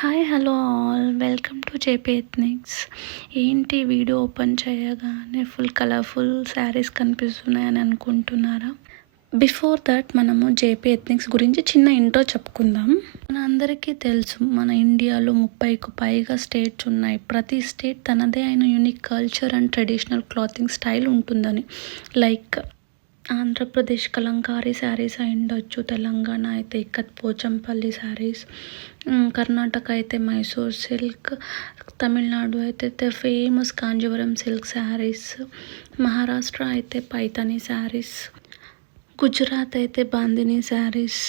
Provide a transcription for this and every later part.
Hi hello all welcome to JP ethnics. ఏంటి video open చేయగానే full colourful saris కనిపిస్తున్నాయని అనుకుంటున్నారా? Before that మనము JP ethnics గురించి చిన్న ఇంట్రో చెప్పుకుందాం. మన అందరికీ తెలుసు, మన ఇండియాలో 30కు పైగా స్టేట్స్ ఉన్నాయి. ప్రతి స్టేట్ తనదే అయిన unique culture and traditional clothing style ఉంటుందని. లైక్ ఆంధ్రప్రదేశ్ కలంకారీ శారీస్ అయి ఉండొచ్చు, తెలంగాణ అయితే ఇక్కత్ పోచంపల్లి శారీస్, కర్ణాటక అయితే మైసూర్ సిల్క్, తమిళనాడు అయితే ఫేమస్ కాంజీవరం సిల్క్ శారీస్, మహారాష్ట్ర అయితే పైతానీ శారీస్, గుజరాత్ అయితే బాందినీ శారీస్,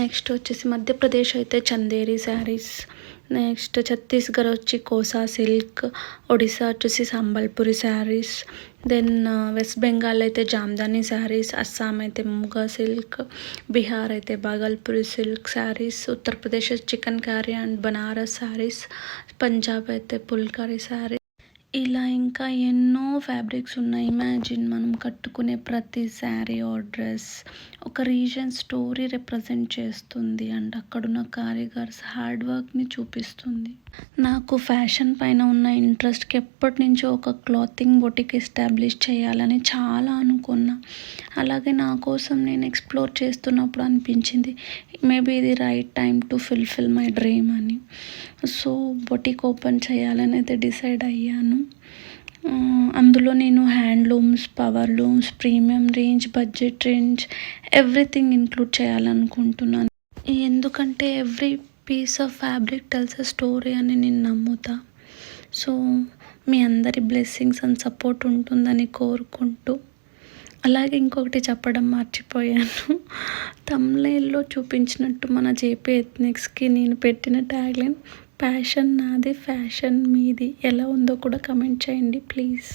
నెక్స్ట్ వచ్చేసి మధ్యప్రదేశ్ అయితే చందేరి శారీస్, నెక్స్ట్ ఛత్తీస్గఢ్ వచ్చి కోసా సిల్క్, ఒడిశా వచ్చేసి సంబల్పురి శారీస్, దెన్ వెస్ట్ బెంగాల్ అయితే జామ్దానీ శారీస్, అస్సాం అయితే ముగా సిల్క్, బీహార్ అయితే Bhagalpuri silk saris, Uttar Pradesh chikankari and Banaras saris, Punjab అయితే పుల్కారీ శారీ. ఇలా ఇంకా ఎన్నో ఫ్యాబ్రిక్స్ ఉన్నాయి. ఇమాజిన్, మనం కట్టుకునే ప్రతి శారీ ఆర్ డ్రెస్ ఒక రీజన్ స్టోరీ రిప్రజెంట్ చేస్తుంది అండ్ అక్కడున్న కారిగర్స్ హార్డ్ వర్క్ని చూపిస్తుంది. నాకు ఫ్యాషన్ పైన ఉన్న ఇంట్రెస్ట్కి ఎప్పటి నుంచో ఒక క్లాతింగ్ బొటిక్ ఎస్టాబ్లిష్ చేయాలని చాలా అనుకున్నా. అలాగే నా కోసం నేను ఎక్స్ప్లోర్ చేస్తున్నప్పుడు అనిపించింది మేబీ ఇది right time to fulfil my dream అని. సో బొటిక్ ఓపెన్ చేయాలని అయితే డిసైడ్ అయ్యాను. అందులో నేను handlooms, power looms, premium range, budget range, everything include చేయాలనుకుంటున్నాను. ఎందుకంటే every piece of fabric tells a story అని నేను నమ్ముతా. సో మీ అందరి బ్లెస్సింగ్స్ అండ్ సపోర్ట్ ఉంటుందని కోరుకుంటూ, అలాగే ఇంకొకటి చెప్పడం మర్చిపోయాను. థంబ్నెయిల్లో చూపించినట్టు మన జేపీ ఎథ్నిక్స్కి నేను పెట్టిన ట్యాగ్లైన్ ప్యాషన్ నాది, ఫ్యాషన్ మీది ఎలా ఉందో కూడా కమెంట్ చేయండి please.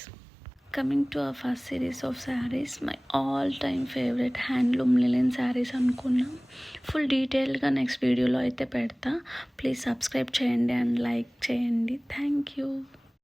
Coming to a first series of saris, my all time favourite handloom linen saris అనుకున్నాం. ఫుల్ డీటెయిల్గా నెక్స్ట్ వీడియోలో అయితే పెడతా. ప్లీజ్ సబ్స్క్రైబ్ చేయండి అండ్ లైక్ చేయండి. Thank you.